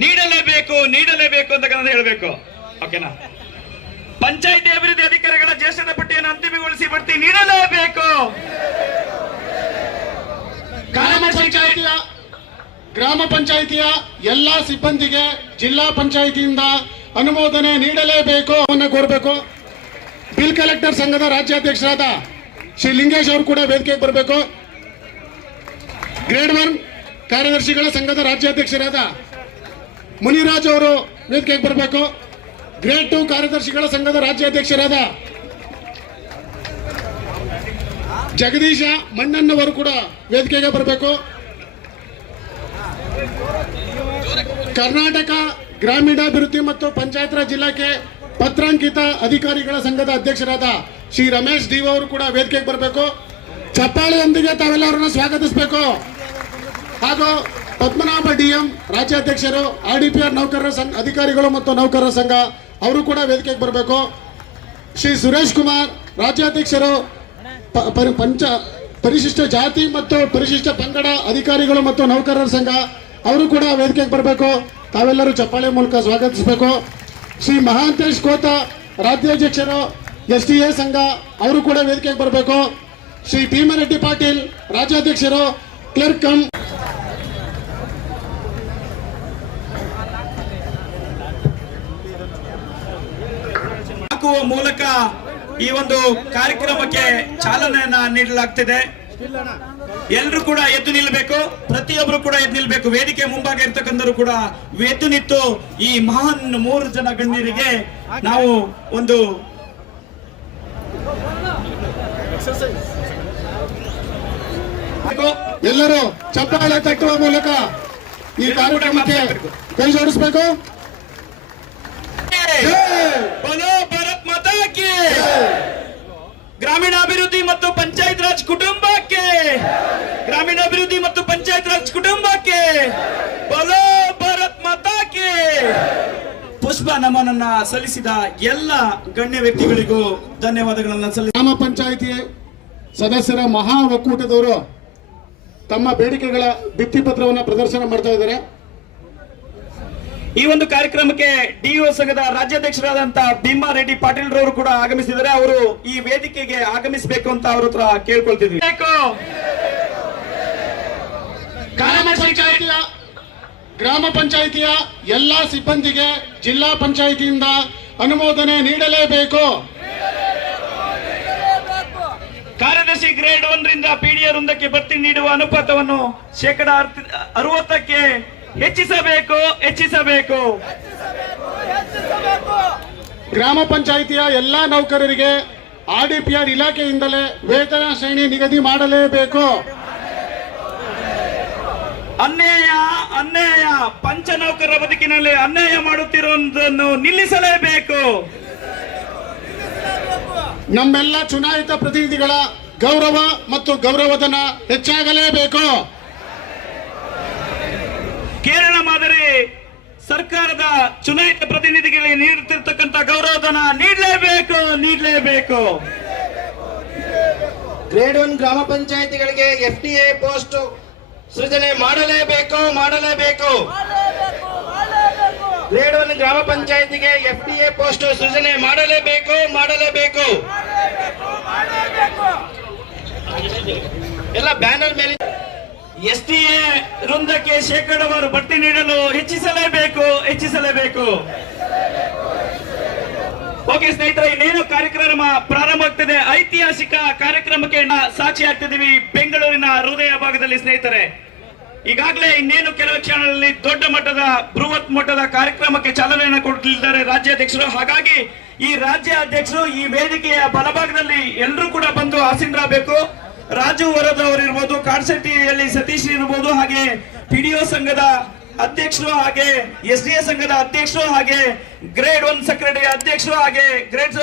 ನೀಡಲೇಬೇಕು ನೀಡಲೇಬೇಕು ಅಂತ ಕನ್ನಡ ಹೇಳಬೇಕು. ಓಕೆನಾ ಪಂಚಾಯಿತಿ ಅಭಿವೃದ್ಧಿ ಅಧಿಕಾರಿಗಳ ಜ್ಯೇಷ್ಠದ ಪಟ್ಟಿಯನ್ನು ಅಂತಿಮಗೊಳಿಸಿ ಬಡ್ತಿ ನೀಡಲೇಬೇಕು. ಗ್ರಾಮ ಪಂಚಾಯಿತಿಯ ಗ್ರಾಮ ಪಂಚಾಯಿತಿಯ ಎಲ್ಲಾ ಸಿಬ್ಬಂದಿಗೆ ಜಿಲ್ಲಾ ಪಂಚಾಯಿತಿಯಿಂದ ಅನುಮೋದನೆ ನೀಡಲೇಬೇಕು, ಅವನ್ನ ಕೋರಬೇಕು. ಬಿಲ್ ಕಲೆಕ್ಟರ್ ಸಂಘದ ರಾಜ್ಯಾಧ್ಯಕ್ಷರಾದ ಶ್ರೀ ಲಿಂಗೇಶ್ ಅವರು ಕೂಡ ವೇದಿಕೆಗೆ ಬರಬೇಕು. ಗ್ರೇಡ್ ಒನ್ ಕಾರ್ಯದರ್ಶಿಗಳ ಸಂಘದ ರಾಜ್ಯಾಧ್ಯಕ್ಷರಾದ ಮುನಿರಾಜ್ ಅವರು ವೇದಿಕೆಗೆ ಬರಬೇಕು. ಗ್ರೇಡ್ ಟು ಕಾರ್ಯದರ್ಶಿಗಳ ಸಂಘದ ರಾಜ್ಯಾಧ್ಯಕ್ಷರಾದ ಜಗದೀಶ ಮಣ್ಣಣ್ಣವರು ಕೂಡ ವೇದಿಕೆಗೆ ಬರಬೇಕು. ಕರ್ನಾಟಕ ಗ್ರಾಮೀಣಾಭಿವೃದ್ಧಿ ಮತ್ತು ಪಂಚಾಯತ್ ರಾಜ್ ಇಲಾಖೆ ಪತ್ರಾಂಕಿತ ಅಧಿಕಾರಿಗಳ ಸಂಘದ ಅಧ್ಯಕ್ಷರಾದ ಶ್ರೀ ರಮೇಶ್ ಡಿ ಅವರು ಕೂಡ ವೇದಿಕೆಗೆ ಬರಬೇಕು. ಚಪ್ಪಾಳೆಯೊಂದಿಗೆ ತಾವೆಲ್ಲರನ್ನ ಸ್ವಾಗತಿಸಬೇಕು. ಹಾಗೂ ಪದ್ಮನಾಭ ಡಿಎಂ, ರಾಜ್ಯಾಧ್ಯಕ್ಷರು, ಆರ್ ಡಿ ಪಿ ಆರ್ ನೌಕರರ ಸಂಘ, ಅಧಿಕಾರಿಗಳು ಮತ್ತು ನೌಕರರ ಸಂಘ, ಅವರು ಕೂಡ ವೇದಿಕೆಗೆ ಬರಬೇಕು. ಶ್ರೀ ಸುರೇಶ್ ಕುಮಾರ್, ರಾಜ್ಯಾಧ್ಯಕ್ಷರು ಪಂಚ, ಪರಿಶಿಷ್ಟ ಜಾತಿ ಮತ್ತು ಪರಿಶಿಷ್ಟ ಪಂಗಡ ಅಧಿಕಾರಿಗಳು ಮತ್ತು ನೌಕರರ ಸಂಘ, ಅವರು ಕೂಡ ವೇದಿಕೆಗೆ ಬರಬೇಕು. ತಾವೆಲ್ಲರೂ ಚಪ್ಪಾಳೆ ಮೂಲಕ ಸ್ವಾಗತಿಸಬೇಕು. ಶ್ರೀ ಮಹಾಂತೇಶ್ ಕೋತ, ರಾಜ್ಯಾಧ್ಯಕ್ಷರು, ಎಸ್ ಟಿ ಎ ಸಂಘ, ಅವರು ಕೂಡ ವೇದಿಕೆಗೆ ಬರಬೇಕು. ಶ್ರೀ ಭೀಮರೆಡ್ಡಿ ಪಾಟೀಲ್, ರಾಜ್ಯಾಧ್ಯಕ್ಷರು, ಕ್ಲರ್ಕ್ ಕಮ್ ಹಾಕುವ ಮೂಲಕ ಈ ಒಂದು ಕಾರ್ಯಕ್ರಮಕ್ಕೆ ಚಾಲನೆಯನ್ನ ನೀಡಲಾಗ್ತಿದೆ. ಎಲ್ಲರೂ ಕೂಡ ಎದ್ದು ನಿಲ್ಲಬೇಕು ಪ್ರತಿಯೊಬ್ಬರು ಕೂಡ ಎದ್ದು ನಿಲ್ಬೇಕು. ವೇದಿಕೆ ಮುಂಭಾಗ ಇರ್ತಕ್ಕಂಥವ್ರು ಕೂಡ ಎದ್ದು ನಿಂತು ಈ ಮಹಾನ್ ಮೂರು ಜನ ಗಣ್ಯರಿಗೆ ನಾವು ಒಂದು ಎಲ್ಲರೂ ಚಪ್ಪಾಳೆ ತಟ್ಟುವ ಮೂಲಕ ಈ ಕಾರ್ಯಕ್ರಮಕ್ಕೆ ಕೈ ಜೋಡಿಸಬೇಕು ಬೋಲೋ ಭಾರತ್ ಮಾತಾ ಕಿ ಗ್ರಾಮೀಣಾಭಿವೃದ್ಧಿ ಮತ್ತು ಪಂಚಾಯತ್ ರಾಜ್ ಕುಟುಂಬಕ್ಕೆ, ಗ್ರಾಮೀಣಾಭಿವೃದ್ಧಿ ಮತ್ತು ಪಂಚಾಯತ್ ರಾಜ್ ಕುಟುಂಬಕ್ಕೆ, ಬಲೋ ಭಾರತ್ ಮಾತಾ ಕಿ ಪುಷ್ಪ ನಮನನ್ನ ಸಲ್ಲಿಸಿದ ಎಲ್ಲ ಗಣ್ಯ ವ್ಯಕ್ತಿಗಳಿಗೂ ಧನ್ಯವಾದಗಳನ್ನ ಸಲ್ಲಿಸಿ ಗ್ರಾಮ ಪಂಚಾಯಿತಿ ಸದಸ್ಯರ ಮಹಾ ಒಕ್ಕೂಟದವರು ತಮ್ಮ ಬೇಡಿಕೆಗಳ ಭಿತ್ತಿಪತ್ರವನ್ನು ಪ್ರದರ್ಶನ ಮಾಡ್ತಾ ಇದ್ದಾರೆ. ಈ ಒಂದು ಕಾರ್ಯಕ್ರಮಕ್ಕೆ ಡಿಒ ಸಂಘದ ರಾಜ್ಯಾಧ್ಯಕ್ಷರಾದಂತ ಭೀಮಾ ರೆಡ್ಡಿ ಪಾಟೀಲ್ ರವರು ಕೂಡ ಆಗಮಿಸಿದರೆ ಅವರು ಈ ವೇದಿಕೆಗೆ ಆಗಮಿಸಬೇಕು ಅಂತ ಅವ್ರ ಹತ್ರ ಕೇಳ್ಕೊಳ್ತಿದ್ವಿ. ಗ್ರಾಮ ಪಂಚಾಯಿತಿಯ ಗ್ರಾಮ ಪಂಚಾಯಿತಿಯ ಎಲ್ಲಾ ಸಿಬ್ಬಂದಿಗೆ ಜಿಲ್ಲಾ ಪಂಚಾಯಿತಿಯಿಂದ ಅನುಮೋದನೆ ನೀಡಲೇಬೇಕು. ಕಾರ್ಯದರ್ಶಿ ಗ್ರೇಡ್ ಒಂದರಿಂದ ಪಿಡಿಎ ವೃಂದಕ್ಕೆ ಭರ್ತಿ ನೀಡುವ ಅನುಪಾತವನ್ನು ಶೇಕಡ ಅರವತ್ತಕ್ಕೆ ಹೆಚ್ಚಿಸಬೇಕು ಹೆಚ್ಚಿಸಬೇಕು. ಗ್ರಾಮ ಪಂಚಾಯಿತಿಯ ಎಲ್ಲಾ ನೌಕರರಿಗೆ ಆರ್ಡಿಪಿಆರ್ ಇಲಾಖೆಯಿಂದಲೇ ವೇತನ ಶ್ರೇಣಿ ನಿಗದಿ ಮಾಡಲೇಬೇಕು. ಅನ್ಯಾಯ ಅನ್ಯಾಯ. ಪಂಚ ನೌಕರರ ಬದುಕಿನಲ್ಲಿ ಅನ್ಯಾಯ ಮಾಡುತ್ತಿರುವುದನ್ನು ನಿಲ್ಲಿಸಲೇಬೇಕು. ನಮ್ಮೆಲ್ಲ ಚುನಾಯಿತ ಪ್ರತಿನಿಧಿಗಳ ಗೌರವ ಮತ್ತು ಗೌರವಧನ ಹೆಚ್ಚಾಗಲೇಬೇಕು. ಕೇರಳ ಮಾದರಿ ಸರ್ಕಾರದ ಚುನಾಯಿತ ಪ್ರತಿನಿಧಿಗಳಿಗೆ ನೀಡುತ್ತಿರ್ತಕ್ಕಂಥ ಗೌರವಧನ ನೀಡಲೇಬೇಕು ನೀಡಲೇಬೇಕು. ಗ್ರೇಡ್ ಒನ್ ಗ್ರಾಮ ಪಂಚಾಯಿತಿಗಳಿಗೆ ಎಫ್ ಡಿ ಎ ಪೋಸ್ಟ್ ಸೃಜನೆ ಮಾಡಲೇಬೇಕು ಮಾಡಲೇಬೇಕು. ಗ್ರೇಡ್ ಒನ್ ಗ್ರಾಮ ಪಂಚಾಯತಿಗೆ ಎಫ್ ಡಿ ಎ ಪೋಸ್ಟ್ ಸೃಜನೆ ಮಾಡಲೇಬೇಕು ಮಾಡಲೇಬೇಕು. ಎಲ್ಲ ಬ್ಯಾನರ್ ಮೇಲೆ ಎಸ್ ಟಿ ಎ ವೃಂದಕ್ಕೆ ಶೇಕಡವಾರು ಬಡ್ತಿ ನೀಡಲು ಹೆಚ್ಚಿಸಲೇಬೇಕು ಹೆಚ್ಚಿಸಲೇಬೇಕು ಓಕೆ ಸ್ನೇಹಿತರೆ, ಇನ್ನೇನು ಕಾರ್ಯಕ್ರಮ ಪ್ರಾರಂಭ ಆಗ್ತದೆ? ಐತಿಹಾಸಿಕ ಕಾರ್ಯಕ್ರಮಕ್ಕೆ ಸಾಕ್ಷಿ ಆಗ್ತಿದ್ದೀವಿ ಬೆಂಗಳೂರಿನ ಹೃದಯ ಭಾಗದಲ್ಲಿ ಸ್ನೇಹಿತರೆ. ಈಗಾಗಲೇ ಇನ್ನೇನು ಕೆಲವು ಕ್ಷಣಗಳಲ್ಲಿ ದೊಡ್ಡ ಮಟ್ಟದ, ಬೃಹತ್ ಮಟ್ಟದ ಕಾರ್ಯಕ್ರಮಕ್ಕೆ ಚಾಲನೆಯನ್ನು ಕೊಡಲಿದ್ದಾರೆ ರಾಜ್ಯಾಧ್ಯಕ್ಷರು. ಹಾಗಾಗಿ ಈ ರಾಜ್ಯ ಅಧ್ಯಕ್ಷರು ಈ ವೇದಿಕೆಯ ಬಲಭಾಗದಲ್ಲಿ ಎಲ್ಲರೂ ಕೂಡ ಬಂದು ಆಸೀನರಾಗಬೇಕು. ರಾಜು ವರದ್ ಅವರು ಇರ್ಬೋದು ಕಾಡ್ಸೆಟ್ಟಿಯಲ್ಲಿ ಸತೀಶ್ ಇರ್ಬೋದು, ಹಾಗೆ ಪಿಡಿಒ ಸಂಘದ ಅಧ್ಯಕ್ಷರು ಹಾಗೆ ಎಸ್ ಡಿ ಸಂಘದ ಅಧ್ಯಕ್ಷರು ಹಾಗೆ ಗ್ರೇಡ್ ಒನ್ ಸೆಕ್ರೆಟರಿ ಅಧ್ಯಕ್ಷರು ಹಾಗೆ ಗ್ರೇಡ್